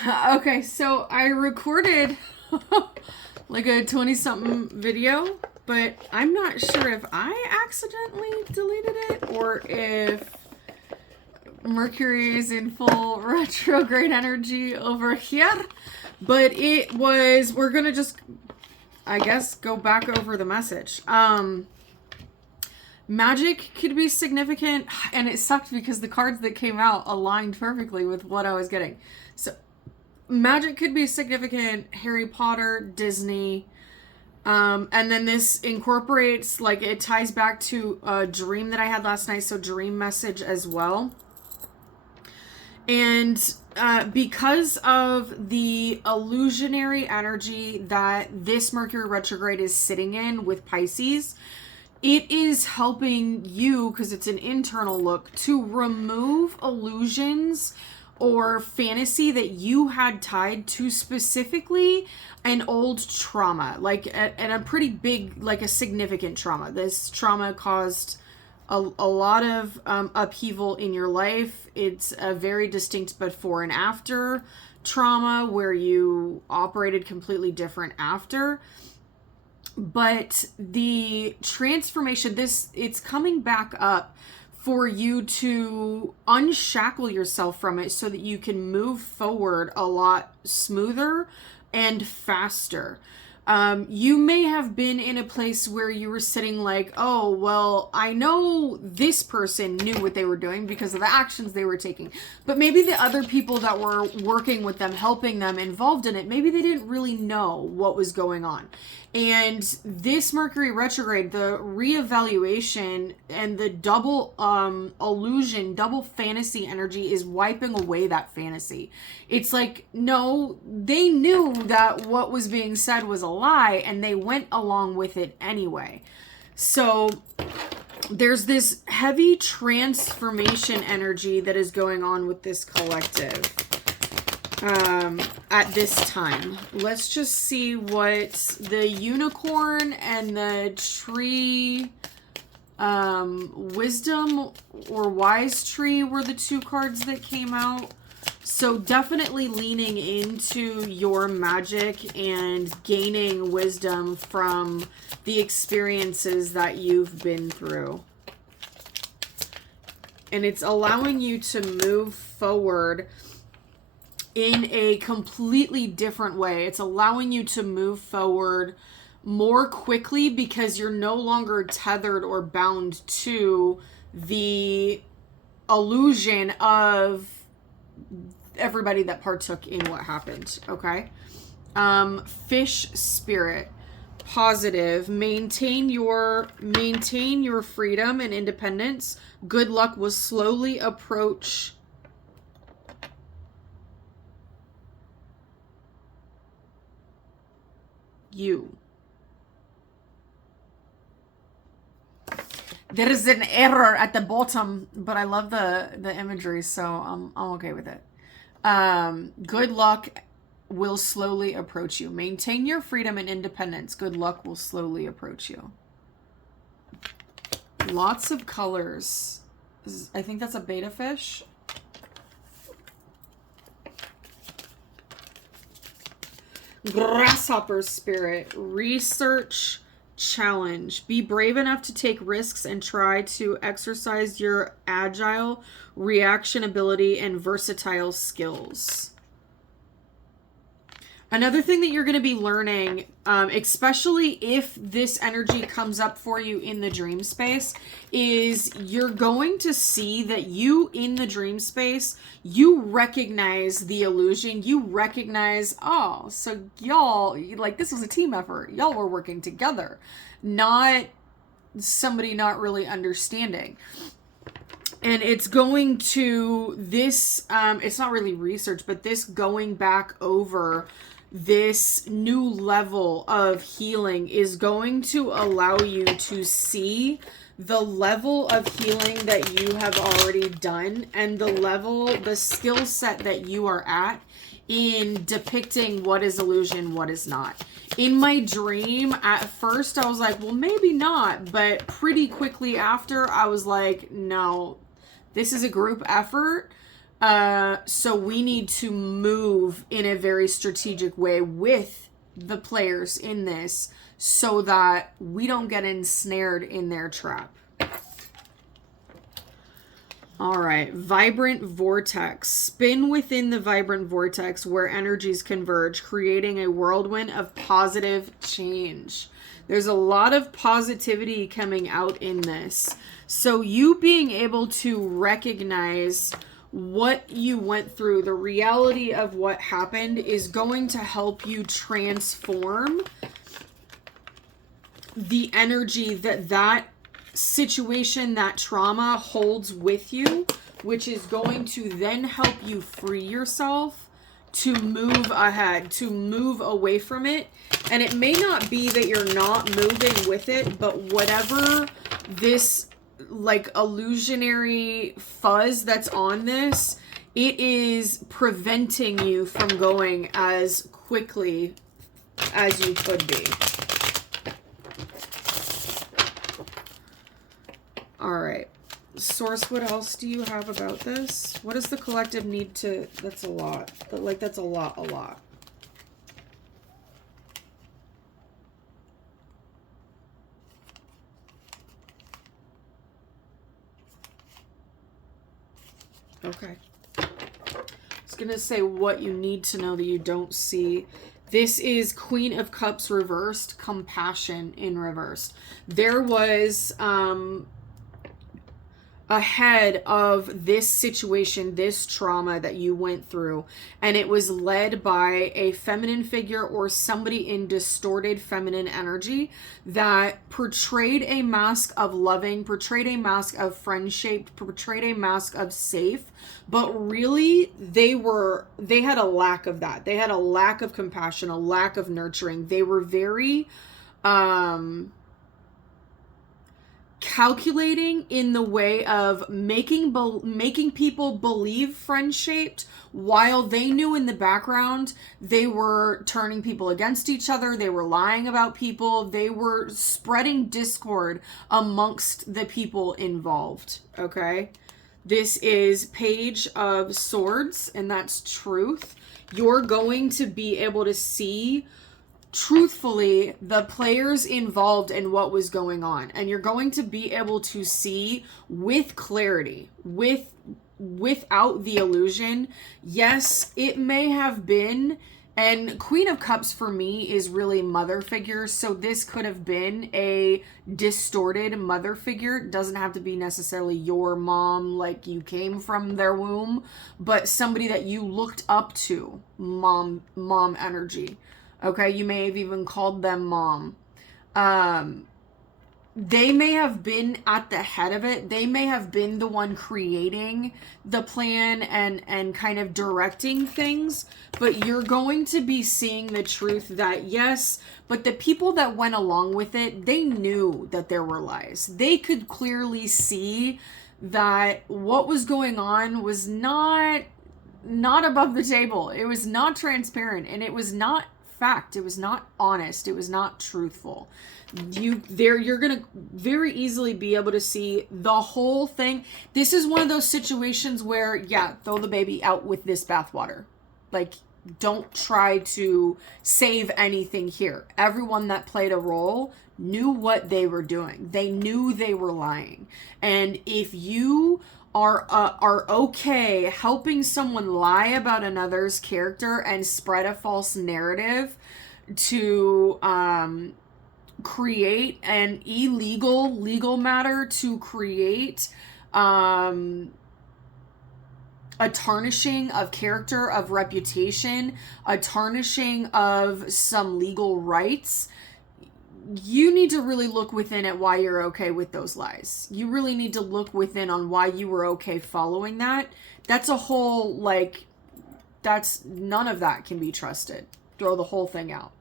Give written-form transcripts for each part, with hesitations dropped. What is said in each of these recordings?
Okay, so I recorded like a 20 something video, but I'm not sure if I accidentally deleted it or if Mercury is in full retrograde energy over here. But we're gonna just, I guess, go back over the message. Magic could be significant, and it sucked because the cards that came out aligned perfectly with what I was getting. So magic could be significant. Harry Potter, Disney, and then this incorporates, like, it ties back to a dream that I had last night, so dream message as well. And because of the illusionary energy that this Mercury retrograde is sitting in with Pisces, it is helping you, because it's an internal look, to remove illusions or fantasy that you had tied to specifically an old trauma, and a pretty big, like a significant trauma. This trauma caused a lot of upheaval in your life. It's a very distinct before and after trauma where you operated completely different after. But the transformation, it's coming back up for you to unshackle yourself from it so that you can move forward a lot smoother and faster. You may have been in a place where you were sitting like, oh, well, I know this person knew what they were doing because of the actions they were taking. But maybe the other people that were working with them, helping them, involved in it, maybe they didn't really know what was going on. And this Mercury retrograde, the reevaluation and the double illusion, double fantasy energy is wiping away that fantasy. It's like, no, they knew that what was being said was a lie and they went along with it anyway. So there's this heavy transformation energy that is going on with this collective at this time. Let's just see what the unicorn and the tree wisdom or wise tree were the two cards that came out. So definitely leaning into your magic and gaining wisdom from the experiences that you've been through. And it's allowing you to move forward in a completely different way. It's allowing you to move forward more quickly because you're no longer tethered or bound to the illusion of everybody that partook in what happened. Okay. Fish spirit, positive. Maintain your freedom and independence. Good luck will slowly approach you. There is an error at the bottom, but I love the imagery, so I'm okay with it. Good luck will slowly approach you. Maintain your freedom and independence. Good luck will slowly approach you. Lots of colors. I think that's a beta fish. Grasshopper spirit. Research challenge. Be brave enough to take risks and try to exercise your agile reaction ability and versatile skills. Another thing that you're going to be learning, especially if this energy comes up for you in the dream space, is you're going to see that you, in the dream space, you recognize the illusion. You recognize, oh, so y'all, like, this was a team effort. Y'all were working together, not somebody not really understanding. And it's going to this, it's not really research, but this going back over this new level of healing is going to allow you to see the level of healing that you have already done and the skill set that you are at in depicting what is illusion, what is not. In my dream, at first I was like, well, maybe not, but pretty quickly after I was like, no, this is a group effort. So we need to move in a very strategic way with the players in this so that we don't get ensnared in their trap. All right, vibrant vortex. Spin within the vibrant vortex where energies converge, creating a whirlwind of positive change. There's a lot of positivity coming out in this. So you being able to recognize what you went through, the reality of what happened, is going to help you transform the energy that situation, that trauma holds with you, which is going to then help you free yourself to move ahead, to move away from it. And it may not be that you're not moving with it, but whatever this like illusionary fuzz that's on this, it is preventing you from going as quickly as you could be. All right. Source, what else do you have about this? What does the collective need to... That's a lot. Like, that's a lot. Okay. I was going to say what you need to know that you don't see. This is Queen of Cups reversed, compassion in reversed. There was... ahead of this situation, this trauma that you went through, and it was led by a feminine figure or somebody in distorted feminine energy that portrayed a mask of loving, portrayed a mask of friendship, portrayed a mask of safe, but really they had a lack of that. They had a lack of compassion, a lack of nurturing. They were very calculating in the way of making people believe friend-shaped, while they knew in the background they were turning people against each other, they were lying about people, they were spreading discord amongst the people involved. Okay, this is Page of Swords, and that's truth. You're going to be able to see truthfully the players involved in what was going on, and you're going to be able to see with clarity, without the illusion. Yes, it may have been, and Queen of Cups for me is really mother figure, so this could have been a distorted mother figure. It doesn't have to be necessarily your mom, like you came from their womb, but somebody that you looked up to, mom energy. Okay, you may have even called them mom. They may have been at the head of it. They may have been the one creating the plan and kind of directing things. But you're going to be seeing the truth that, yes, but the people that went along with it, they knew that there were lies. They could clearly see that what was going on was not above the table. It was not transparent, and it was not fact. It was not honest. It was not truthful. You're gonna very easily be able to see the whole thing. This is one of those situations where, yeah, throw the baby out with this bathwater. Like, don't try to save anything here. Everyone that played a role knew what they were doing. They knew they were lying. And if you are okay helping someone lie about another's character and spread a false narrative to create an illegal legal matter, to create a tarnishing of character, of reputation, a tarnishing of some legal rights, you need to really look within at why you're okay with those lies. You really need to look within on why you were okay following that. That's a whole, like, that's, none of that can be trusted. Throw the whole thing out.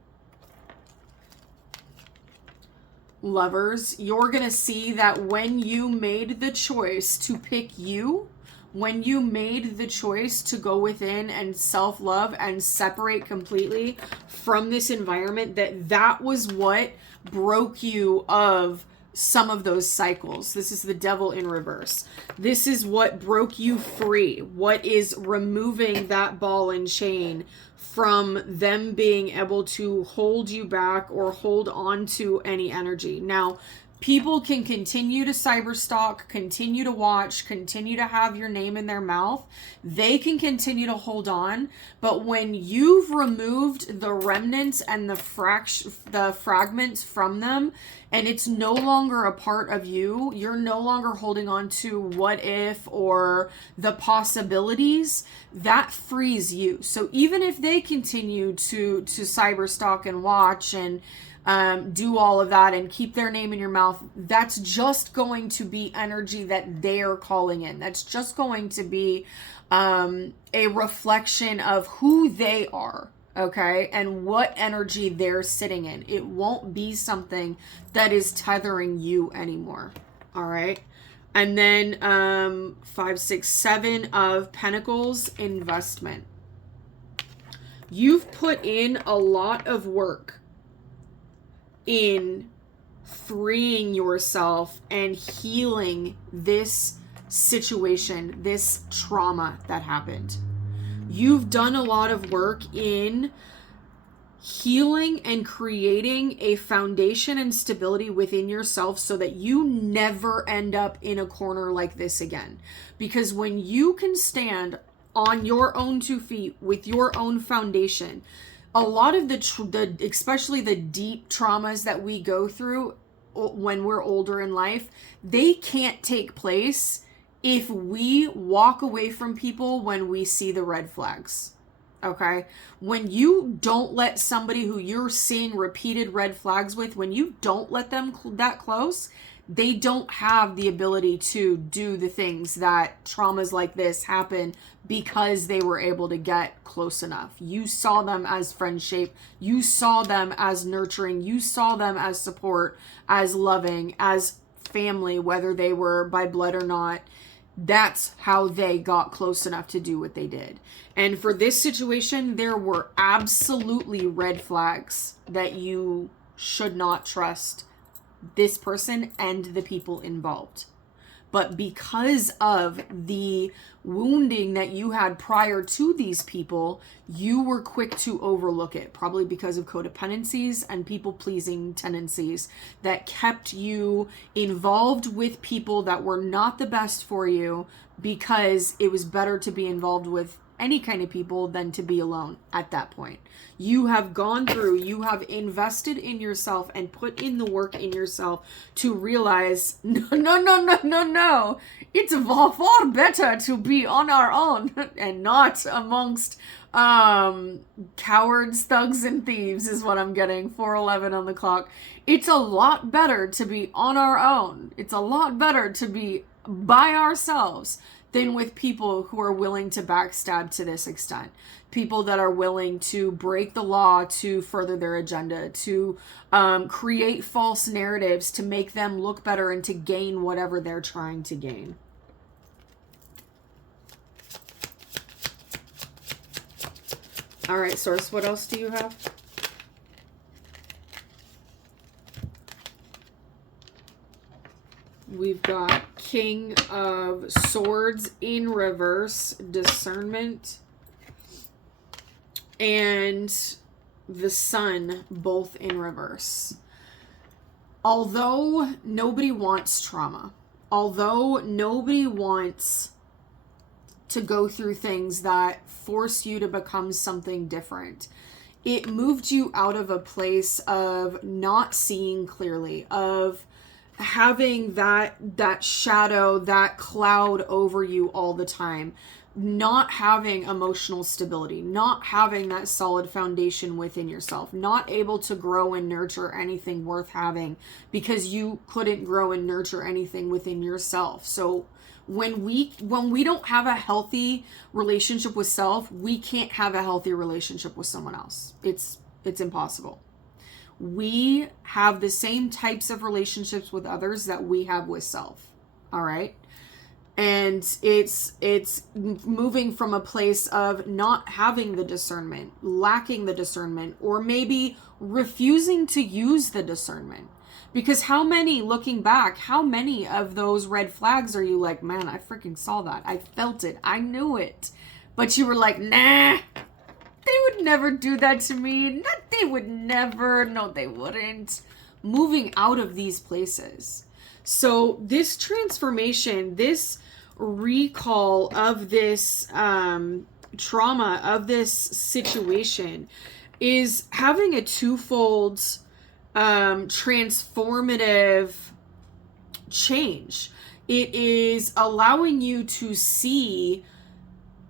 Lovers, you're gonna see that when you made the choice to pick you, when you made the choice to go within and self-love and separate completely from this environment, that was what broke you of some of those cycles. This is the devil in reverse. This is what broke you free. What is removing that ball and chain from them being able to hold you back or hold on to any energy. Now, people can continue to cyberstalk, continue to watch, continue to have your name in their mouth. They can continue to hold on. But when you've removed the remnants and the fragments from them, and it's no longer a part of you, you're no longer holding on to what if or the possibilities, that frees you. So even if they continue to cyberstalk and watch and do all of that and keep their name in your mouth, that's just going to be energy that they're calling in. That's just going to be a reflection of who they are, okay, and what energy they're sitting in. It won't be something that is tethering you anymore. All right. And then 5, 6, 7 of Pentacles, investment. You've put in a lot of work in freeing yourself and healing this situation, this trauma that happened. You've done a lot of work in healing and creating a foundation and stability within yourself so that you never end up in a corner like this again. Because when you can stand on your own 2 feet with your own foundation, a lot of the especially the deep traumas that we go through when we're older in life, they can't take place if we walk away from people when we see the red flags. Okay? When you don't let somebody who you're seeing repeated red flags with, when you don't let them that close, they don't have the ability to do the things that traumas like this happen because they were able to get close enough. You saw them as friendship. You saw them as nurturing. You saw them as support, as loving, as family, whether they were by blood or not. That's how they got close enough to do what they did. And for this situation, there were absolutely red flags that you should not trust this person and the people involved. But because of the wounding that you had prior to these people, you were quick to overlook it, probably because of codependencies and people-pleasing tendencies that kept you involved with people that were not the best for you, because it was better to be involved with any kind of people than to be alone at that point. You have gone through, you have invested in yourself and put in the work in yourself to realize, no. It's far better to be on our own and not amongst cowards, thugs, and thieves is what I'm getting. 4:11 on the clock. It's a lot better to be on our own. It's a lot better to be by ourselves than with people who are willing to backstab to this extent. People that are willing to break the law to further their agenda, to create false narratives to make them look better and to gain whatever they're trying to gain. All right, Source, what else do you have? We've got King of Swords in reverse, discernment, and the Sun both in reverse. Although nobody wants trauma, although nobody wants to go through things that force you to become something different, it moved you out of a place of not seeing clearly, of having that shadow, that cloud over you all the time, not having emotional stability, not having that solid foundation within yourself, not able to grow and nurture anything worth having because you couldn't grow and nurture anything within yourself. So when we don't have a healthy relationship with self, we can't have a healthy relationship with someone else. It's impossible. We have the same types of relationships with others that we have with self. All right. And it's moving from a place of not having the discernment, lacking the discernment, or maybe refusing to use the discernment. Because how many, looking back, how many of those red flags are you like, man, I freaking saw that. I felt it. I knew it. But you were like, nah, they would never do that to me. They would never. No, they wouldn't. Moving out of these places. So this transformation, this recall of this trauma, of this situation, is having a twofold transformative change. It is allowing you to see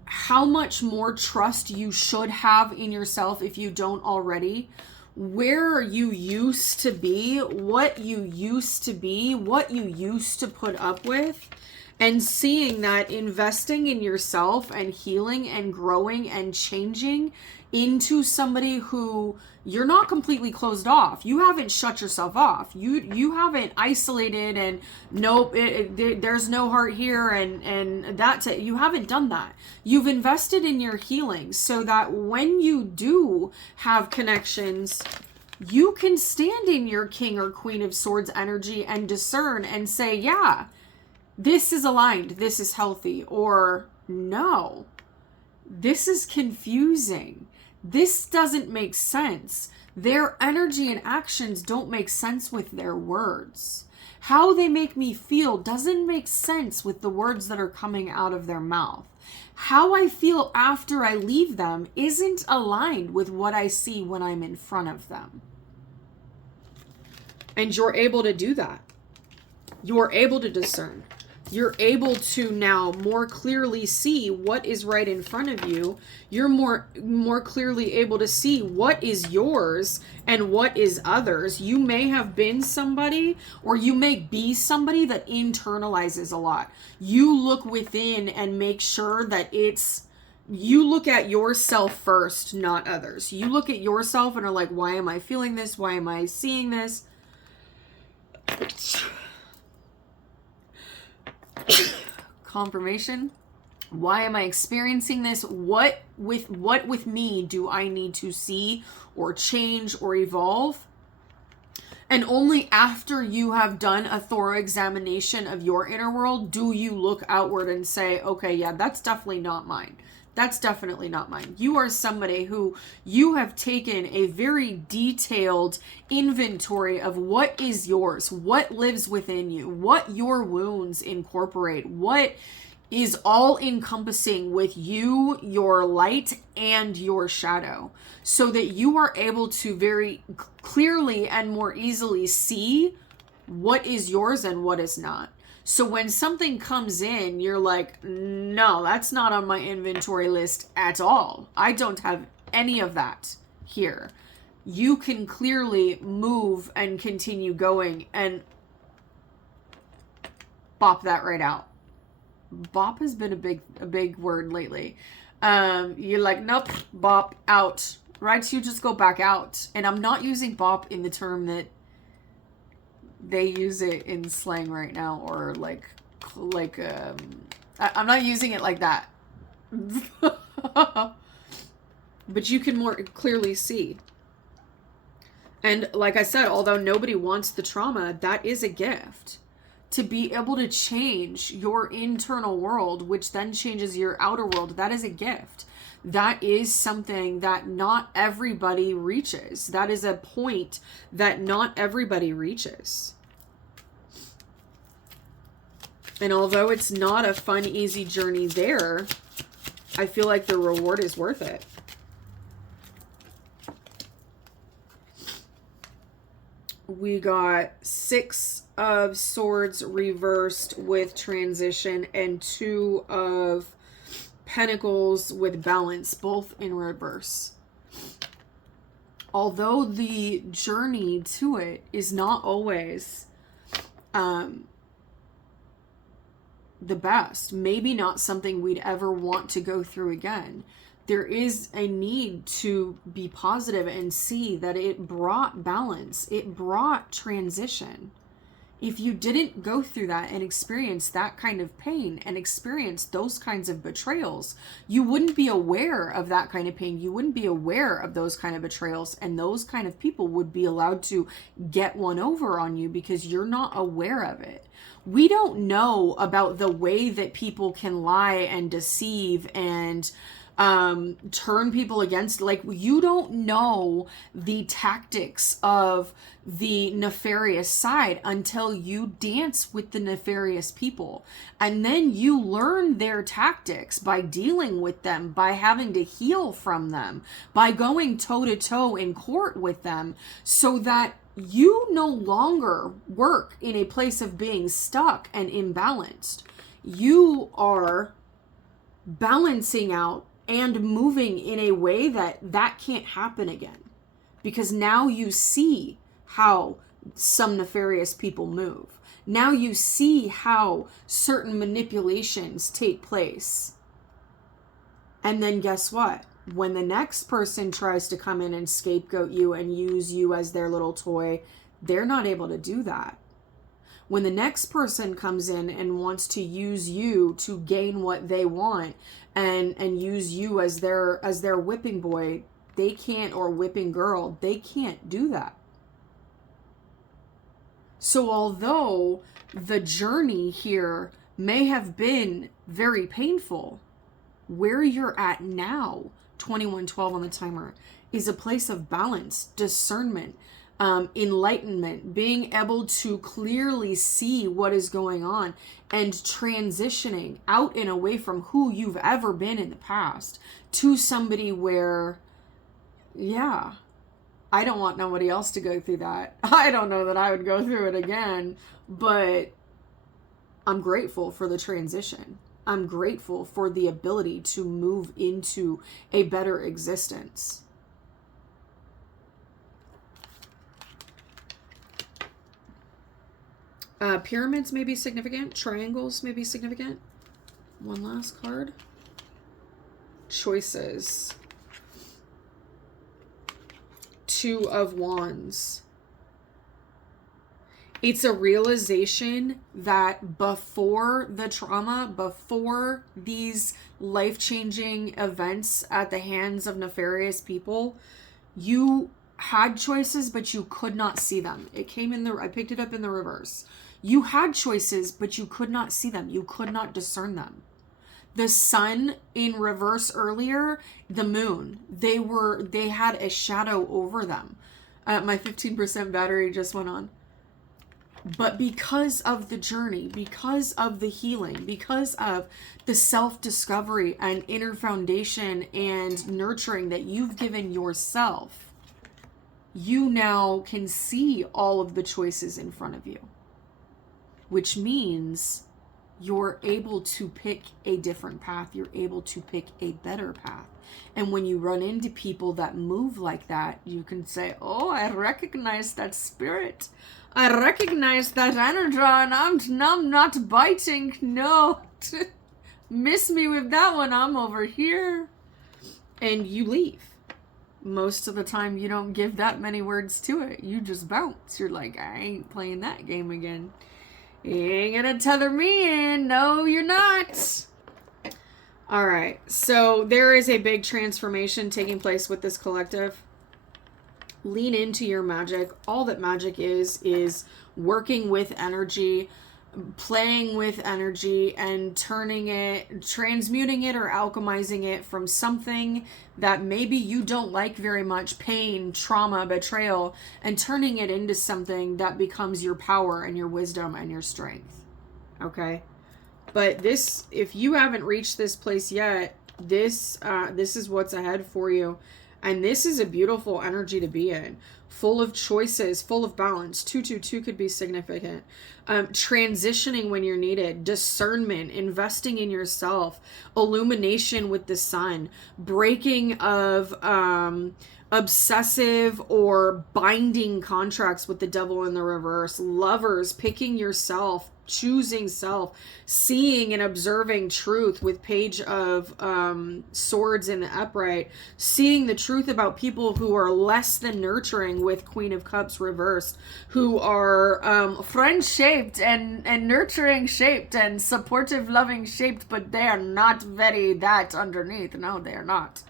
how much more trust you should have in yourself if you don't already, where you used to be, what you used to be, what you used to put up with, and seeing that investing in yourself and healing and growing and changing into somebody who you're not completely closed off. You haven't shut yourself off. You haven't isolated and nope, there's no heart here and that's it. You haven't done that. You've invested in your healing so that when you do have connections, you can stand in your King or Queen of Swords energy and discern and say, yeah, this is aligned, this is healthy, or no, this is confusing. This doesn't make sense. Their energy and actions don't make sense with their words. How they make me feel doesn't make sense with the words that are coming out of their mouth. How I feel after I leave them isn't aligned with what I see when I'm in front of them. And you're able to do that. You're able to discern. You're able to now more clearly see what is right in front of you. You're more clearly able to see what is yours and what is others. You may have been somebody, or you may be somebody that internalizes a lot. You look within and make sure that you look at yourself first, not others. You look at yourself and are like, why am I feeling this? Why am I seeing this? Confirmation. Why am I experiencing this? What with me do I need to see or change or evolve? And only after you have done a thorough examination of your inner world do you look outward and say, okay, yeah, that's definitely not mine. That's definitely not mine. You are somebody who you have taken a very detailed inventory of what is yours, what lives within you, what your wounds incorporate, what is all encompassing with you, your light, and your shadow, so that you are able to very clearly and more easily see what is yours and what is not. So when something comes in, you're like, no, that's not on my inventory list at all. I don't have any of that here. You can clearly move and continue going and bop that right out. Bop has been a big word lately. You're like, nope, bop out, right? So you just go back out. And I'm not using bop in the term that they use it in slang right now, or I'm not using it like that. But you can more clearly see. And like I said, although nobody wants the trauma, that is a gift. To be able to change your internal world, which then changes your outer world, that is a gift. That is something that not everybody reaches. That is a point that not everybody reaches. And although it's not a fun, easy journey there, I feel like the reward is worth it. We got 6 of Swords reversed with transition and 2 of Pentacles with balance, both in reverse. Although the journey to it is not always the best, maybe not something we'd ever want to go through again, there is a need to be positive and see that it brought balance. It brought transition. If you didn't go through that and experience that kind of pain and experience those kinds of betrayals, you wouldn't be aware of that kind of pain. You wouldn't be aware of those kind of betrayals, and those kind of people would be allowed to get one over on you because you're not aware of it. We don't know about the way that people can lie and deceive and turn people against. Like, you don't know the tactics of the nefarious side until you dance with the nefarious people, and then you learn their tactics by dealing with them, by having to heal from them, by going toe to toe in court with them, so that you no longer work in a place of being stuck and imbalanced. You are balancing out and moving in a way that can't happen again, because now you see how some nefarious people move. Now you see how certain manipulations take place. And then guess what? When the next person tries to come in and scapegoat you and use you as their little toy, they're not able to do that. When the next person comes in and wants to use you to gain what they want and use you as their whipping boy, they can't, or whipping girl, they can't do that. So although the journey here may have been very painful, where you're at now, 2112 on the timer, is a place of balance, discernment, enlightenment, being able to clearly see what is going on, and transitioning out and away from who you've ever been in the past to somebody where, yeah, I don't want nobody else to go through that. I don't know that I would go through it again, but I'm grateful for the transition. I'm grateful for the ability to move into a better existence. Pyramids may be significant. Triangles may be significant. One last card. Choices. Two of Wands. It's a realization that before the trauma, before these life-changing events at the hands of nefarious people, you had choices, but you could not see them. It came in I picked it up in the reverse. You had choices, but you could not see them. You could not discern them. The sun in reverse earlier, the moon, they had a shadow over them. My 15% battery just went on. But because of the journey, because of the healing, because of the self-discovery and inner foundation and nurturing that you've given yourself, you now can see all of the choices in front of you, which means you're able to pick a different path. You're able to pick a better path. And when you run into people that move like that, you can say, oh, I recognize that spirit. I recognize that energy, and I'm not biting. No, miss me with that one. I'm over here. And you leave. Most of the time, you don't give that many words to it. You just bounce. You're like, I ain't playing that game again. You ain't gonna tether me in. No, you're not. All right. So there is a big transformation taking place with this collective. Lean into your magic. All that magic is working with energy, playing with energy, and turning it, transmuting it or alchemizing it from something that maybe you don't like very much, pain, trauma, betrayal, and turning it into something that becomes your power and your wisdom and your strength. Okay? But this, if you haven't reached this place yet, this is what's ahead for you. And this is a beautiful energy to be in. Full of choices, full of balance. 222 could be significant. Transitioning when you're needed. Discernment. Investing in yourself. Illumination with the sun. Breaking of obsessive or binding contracts with the devil in the reverse. Lovers. Picking yourself. Choosing self, seeing and observing truth with Page of Swords in the upright, seeing the truth about people who are less than nurturing dealing with Queen of Cups reversed, who are friend-shaped and nurturing shaped and supportive, loving shaped, but they are not very that underneath. No, they are not.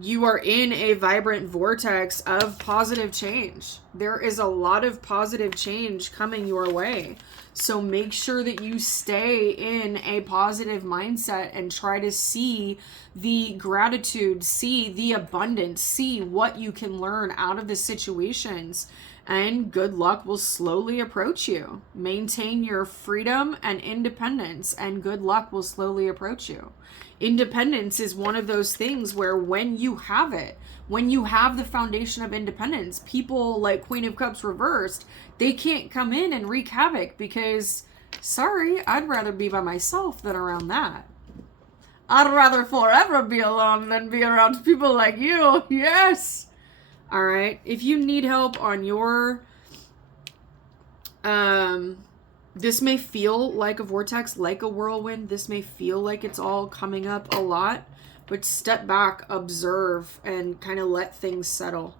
You are in a vibrant vortex of positive change. There is a lot of positive change coming your way. So make sure that you stay in a positive mindset and try to see the gratitude, see the abundance, see what you can learn out of the situations, and good luck will slowly approach you. Maintain your freedom and independence, and good luck will slowly approach you. Independence is one of those things where when you have it, when you have the foundation of independence, people like Queen of Cups reversed, they can't come in and wreak havoc because, sorry, I'd rather be by myself than around that. I'd rather forever be alone than be around people like you. Yes. All right. If you need help on your, this may feel like a vortex, like a whirlwind. This may feel like it's all coming up a lot, but step back, observe, and kind of let things settle.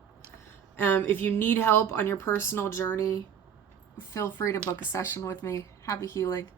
If you need help on your personal journey, feel free to book a session with me. Happy healing.